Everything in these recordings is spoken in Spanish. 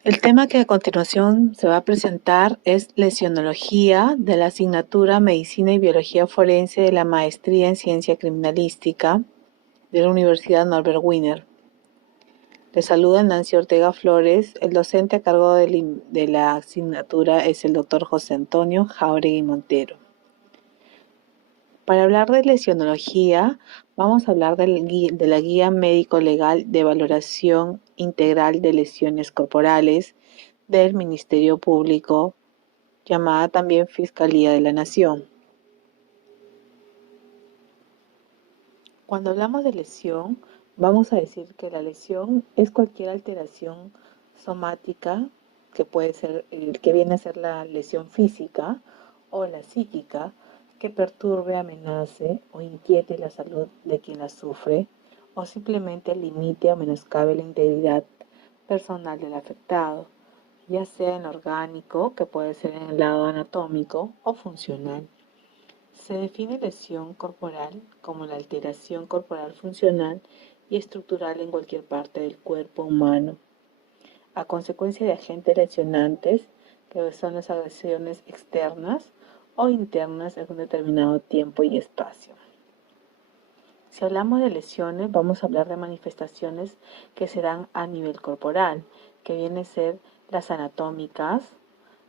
El tema que a continuación se va a presentar es lesionología de la asignatura Medicina y Biología Forense de la Maestría en Ciencia Criminalística de la Universidad Norbert Wiener. Le saluda Nancy Ortega Flores. El docente a cargo de la asignatura es el doctor José Antonio Jáuregui Montero. Para hablar de lesionología, vamos a hablar de la guía médico-legal de valoración integral de lesiones corporales del Ministerio Público, llamada también Fiscalía de la Nación. Cuando hablamos de lesión, vamos a decir que la lesión es cualquier alteración somática, que puede ser, que viene a ser la lesión física o la psíquica, que perturbe, amenace o inquiete la salud de quien la sufre, o simplemente limite o menoscabe la integridad personal del afectado, ya sea en orgánico, que puede ser en el lado anatómico, o funcional. Se define lesión corporal como la alteración corporal funcional y estructural en cualquier parte del cuerpo humano, a consecuencia de agentes lesionantes, que son las agresiones externas o internas en un determinado tiempo y espacio. Si hablamos de lesiones, vamos a hablar de manifestaciones que se dan a nivel corporal, que vienen a ser las anatómicas,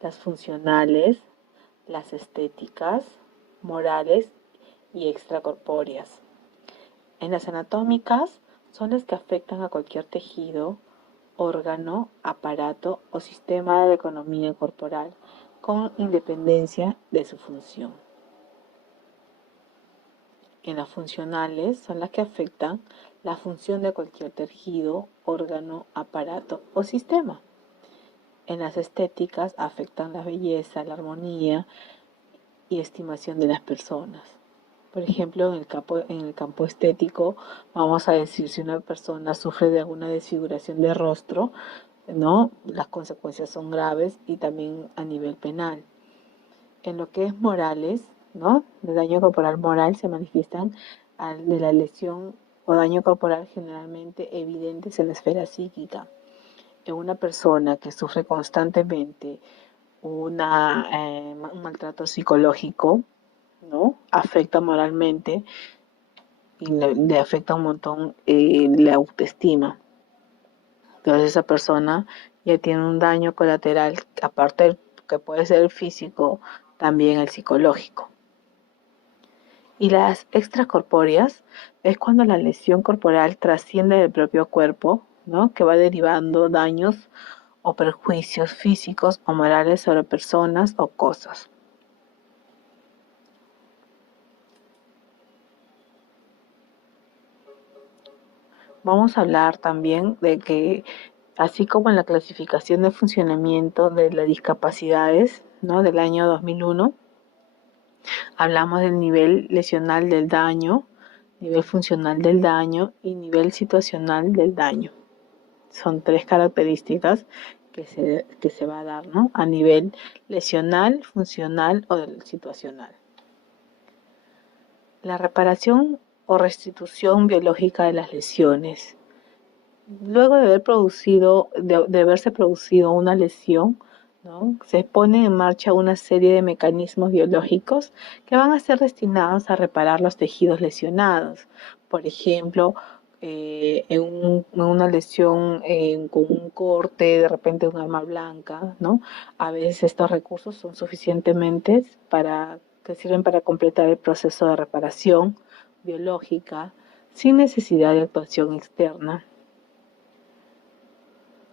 las funcionales, las estéticas, morales y extracorpóreas. En las anatómicas son las que afectan a cualquier tejido, órgano, aparato o sistema de la economía corporal, con independencia de su función. En las funcionales son las que afectan la función de cualquier tejido, órgano, aparato o sistema. En las estéticas afectan la belleza, la armonía y estimación de las personas. Por ejemplo, en el campo estético, vamos a decir si una persona sufre de alguna desfiguración de rostro, ¿no? Las consecuencias son graves y también a nivel penal. En lo que es morales, ¿no? El daño corporal moral se manifiestan de la lesión o daño corporal generalmente evidentes en la esfera psíquica. En una persona que sufre constantemente un maltrato psicológico, ¿no? Afecta moralmente y le afecta un montón la autoestima. Entonces esa persona ya tiene un daño colateral, aparte del que puede ser el físico, también el psicológico. Y las extracorpóreas es cuando la lesión corporal trasciende del propio cuerpo, ¿no? Que va derivando daños o perjuicios físicos o morales sobre personas o cosas. Vamos a hablar también de que, así como en la clasificación de funcionamiento de las discapacidades, ¿no? Del año 2001, hablamos del nivel lesional del daño, nivel funcional del daño y nivel situacional del daño. Son tres características que se va a dar, ¿no? A nivel lesional, funcional o situacional. La reparación o restitución biológica de las lesiones. Luego de haberse producido una lesión, ¿no? Se pone en marcha una serie de mecanismos biológicos que van a ser destinados a reparar los tejidos lesionados. Por ejemplo, en una lesión con un corte, de repente un arma blanca, ¿no? A veces estos recursos son suficientemente que sirven para completar el proceso de reparación biológica sin necesidad de actuación externa.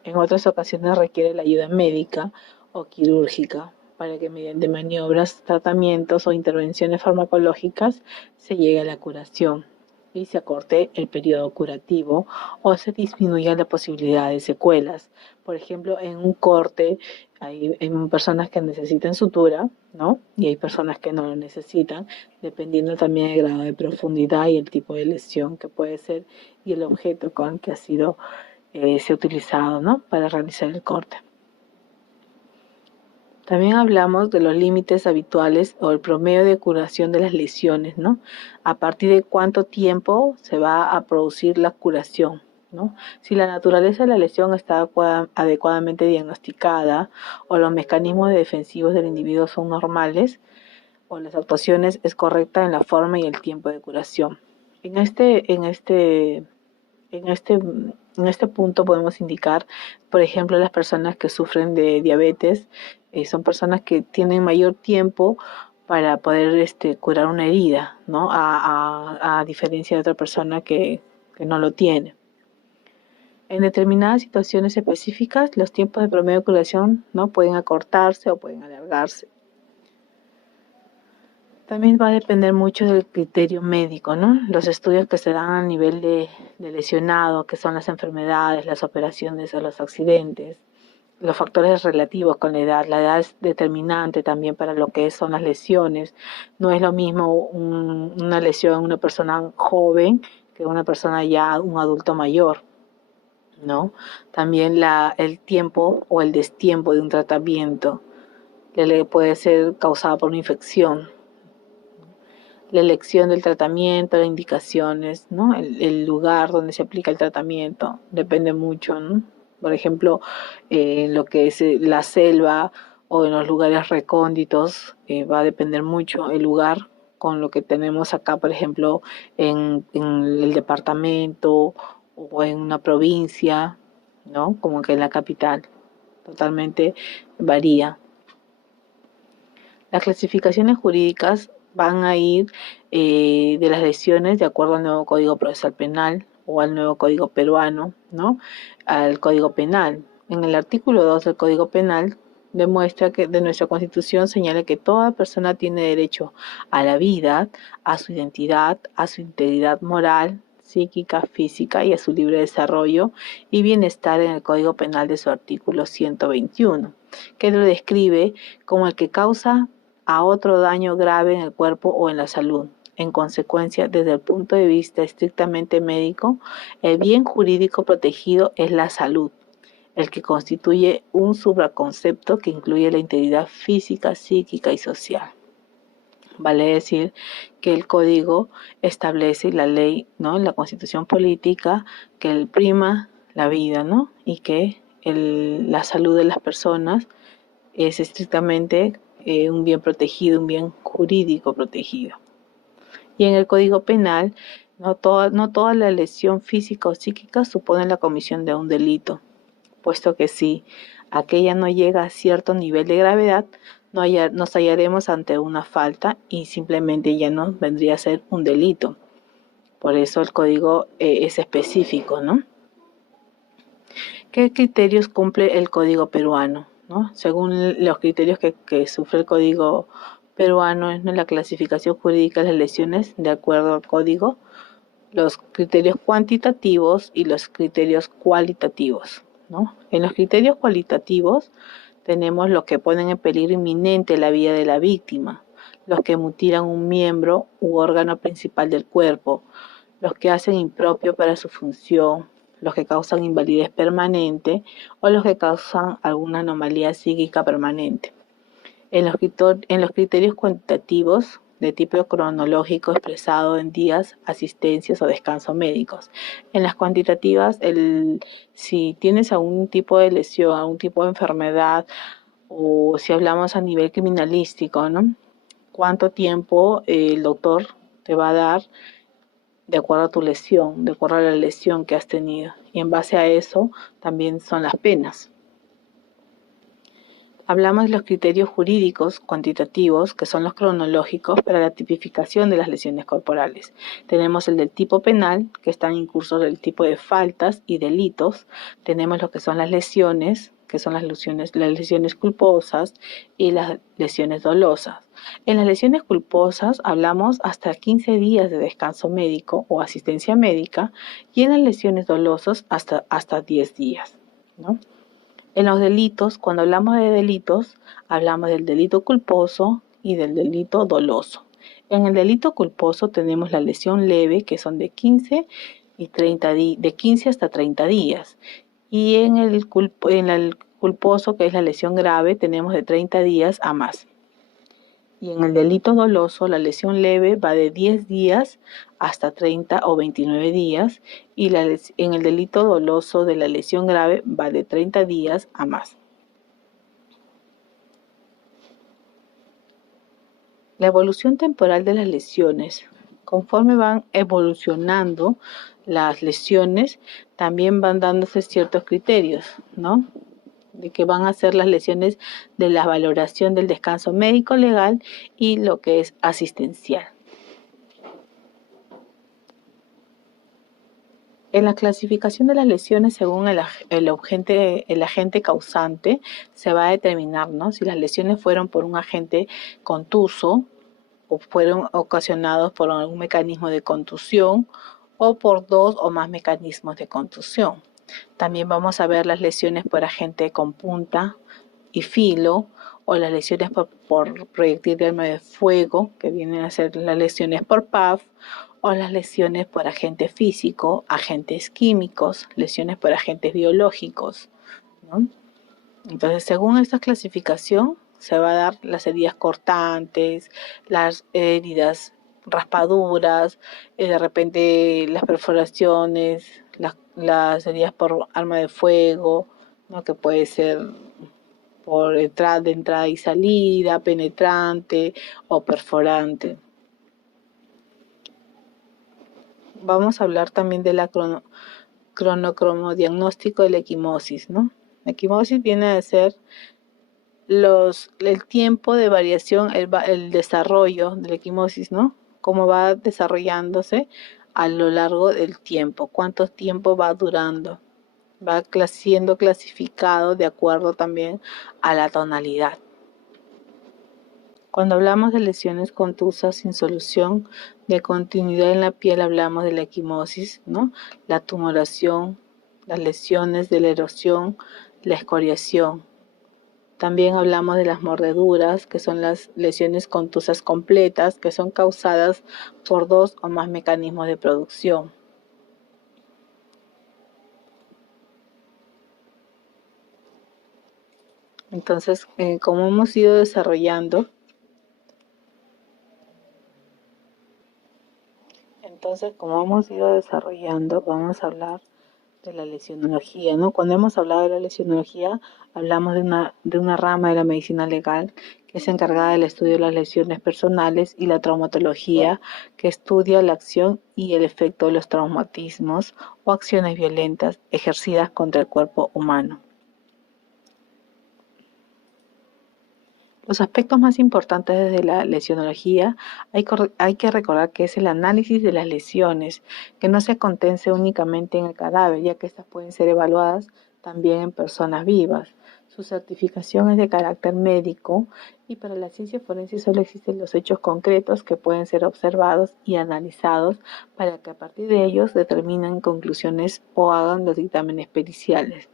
En otras ocasiones requiere la ayuda médica o quirúrgica para que mediante maniobras, tratamientos o intervenciones farmacológicas se llegue a la curación y se acorte el periodo curativo o se disminuya la posibilidad de secuelas. Por ejemplo, en un corte hay personas que necesitan sutura, ¿no? Y hay personas que no lo necesitan, dependiendo también del grado de profundidad y el tipo de lesión que puede ser y el objeto con el que ha sido se ha utilizado, ¿no? Para realizar el corte. También hablamos de los límites habituales o el promedio de curación de las lesiones, ¿no? A partir de cuánto tiempo se va a producir la curación, ¿no? Si la naturaleza de la lesión está adecuadamente diagnosticada o los mecanismos defensivos del individuo son normales o las actuaciones es correcta en la forma y el tiempo de curación. En este punto podemos indicar, por ejemplo, las personas que sufren de diabetes, son personas que tienen mayor tiempo para poder curar una herida, ¿no? A diferencia de otra persona que no lo tiene. En determinadas situaciones específicas, los tiempos de promedio de curación, ¿no?, pueden acortarse o pueden alargarse. También va a depender mucho del criterio médico, ¿no? Los estudios que se dan a nivel de lesionado, que son las enfermedades, las operaciones o los accidentes, los factores relativos con la edad es determinante también para lo que son las lesiones. No es lo mismo una lesión en una persona joven que una persona ya, un adulto mayor, ¿no? También el tiempo o el destiempo de un tratamiento que puede ser causado por una infección. La elección del tratamiento, las indicaciones, ¿no? El lugar donde se aplica el tratamiento depende mucho, ¿no? Por ejemplo, en lo que es la selva o en los lugares recónditos, va a depender mucho el lugar con lo que tenemos acá, por ejemplo, en el departamento o en una provincia, ¿no? Como que en la capital, totalmente varía. Las clasificaciones jurídicas van a ir de las lesiones de acuerdo al nuevo Código Procesal Penal o al nuevo Código Peruano, ¿no? Al Código Penal. En el artículo 2 del Código Penal demuestra que de nuestra Constitución señala que toda persona tiene derecho a la vida, a su identidad, a su integridad moral, psíquica, física y a su libre desarrollo y bienestar en el Código Penal de su artículo 121, que lo describe como el que causa a otro daño grave en el cuerpo o en la salud. En consecuencia, desde el punto de vista estrictamente médico, el bien jurídico protegido es la salud, el que constituye un supraconcepto que incluye la integridad física, psíquica y social. Vale decir que el código establece la ley, ¿no?, la constitución política, que prima la vida, ¿no?, y que la salud de las personas es estrictamente un bien protegido, un bien jurídico protegido. Y en el Código Penal, no toda la lesión física o psíquica supone la comisión de un delito, puesto que si aquella no llega a cierto nivel de gravedad, nos hallaremos ante una falta y simplemente ya no vendría a ser un delito. Por eso el código es específico, ¿no? ¿Qué criterios cumple el Código peruano, ¿no? Según los criterios que sufre el Código peruano, es la clasificación jurídica de las lesiones de acuerdo al Código, los criterios cuantitativos y los criterios cualitativos, ¿no? En los criterios cualitativos tenemos los que ponen en peligro inminente la vida de la víctima, los que mutilan un miembro u órgano principal del cuerpo, los que hacen impropio para su función, los que causan invalidez permanente o los que causan alguna anomalía psíquica permanente. En los criterios cuantitativos de tipo cronológico expresado en días, asistencias o descanso médicos. En las cuantitativas, si tienes algún tipo de lesión, algún tipo de enfermedad, o si hablamos a nivel criminalístico, ¿no?, cuánto tiempo el doctor te va a dar de acuerdo a tu lesión, de acuerdo a la lesión que has tenido. Y en base a eso también son las penas. Hablamos de los criterios jurídicos cuantitativos, que son los cronológicos para la tipificación de las lesiones corporales. Tenemos el del tipo penal, que están incursos del tipo de faltas y delitos. Tenemos lo que son las lesiones, que son las lesiones culposas y las lesiones dolosas. En las lesiones culposas hablamos hasta 15 días de descanso médico o asistencia médica, y en las lesiones dolosas hasta 10 días, ¿no? En los delitos, cuando hablamos de delitos, hablamos del delito culposo y del delito doloso. En el delito culposo tenemos la lesión leve, que son de 15 hasta 30 días. Y en el culposo, que es la lesión grave, tenemos de 30 días a más. Y en el delito doloso, la lesión leve va de 10 días hasta 30 o 29 días y en el delito doloso de la lesión grave va de 30 días a más. La evolución temporal de las lesiones. Conforme van evolucionando las lesiones, también van dándose ciertos criterios, ¿no? De que van a ser las lesiones de la valoración del descanso médico legal y lo que es asistencial. En la clasificación de las lesiones según el agente causante se va a determinar, ¿no?, si las lesiones fueron por un agente contuso o fueron ocasionados por algún mecanismo de contusión o por dos o más mecanismos de contusión. También vamos a ver las lesiones por agente con punta y filo o las lesiones por proyectil de arma de fuego, que vienen a ser las lesiones por PAF, o las lesiones por agente físico, agentes químicos, lesiones por agentes biológicos, ¿no? Entonces, según esta clasificación, se va a dar las heridas cortantes, las heridas raspaduras, de repente las perforaciones, las heridas por arma de fuego, ¿no?, que puede ser por entrada y salida, penetrante o perforante. Vamos a hablar también de la cronocromodiagnóstico de la equimosis, ¿no? La equimosis viene a ser el tiempo de variación, el desarrollo de la equimosis, ¿no? Cómo va desarrollándose a lo largo del tiempo, cuánto tiempo va durando. Va siendo clasificado de acuerdo también a la tonalidad. Cuando hablamos de lesiones contusas sin solución de continuidad en la piel, hablamos de la equimosis, ¿no?, la tumoración, las lesiones de la erosión, la escoriación. También hablamos de las mordeduras, que son las lesiones contusas completas, que son causadas por dos o más mecanismos de producción. Entonces, como hemos ido desarrollando, vamos a hablar de la lesionología, ¿no? Cuando hemos hablado de la lesionología, hablamos de una rama de la medicina legal que es encargada del estudio de las lesiones personales, y la traumatología, que estudia la acción y el efecto de los traumatismos o acciones violentas ejercidas contra el cuerpo humano. Los aspectos más importantes de la lesionología hay que recordar que es el análisis de las lesiones, que no se contense únicamente en el cadáver, ya que estas pueden ser evaluadas también en personas vivas. Su certificación es de carácter médico y para la ciencia forense solo existen los hechos concretos que pueden ser observados y analizados para que a partir de ellos determinen conclusiones o hagan los dictámenes periciales.